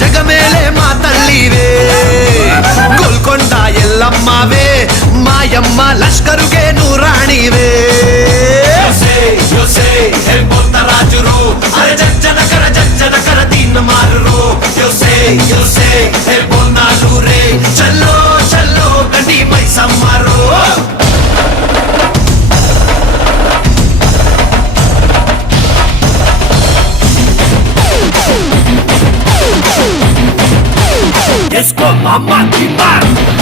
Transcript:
ಜಗಮೇಲೆ ಮಾತಳ್ಳಿವೆ ಗೋಲ್ಕೊಂಡ ಎಲ್ಲಮ್ಮವೇ ಮಾಯಮ್ಮ ಲಷ್ಕರುಗೆ ನೂರಾಣಿವೆ ಯೋಸೆ ಹೇಳ್ಬೋತ ರಾಜರು ಅರೆ ಜಜ್ಜನ ಕರ ದೀನ ಮಾರರು ಯೋಸೆ ಹೇಳ್ಬೋತ ನಾಡೂರೇ ಚಲ್ಲೋ ಚಲ್ಲೋ ಗಂಡಿ ಮೈಸಮ್ಮರು Let's go, mama, keep back.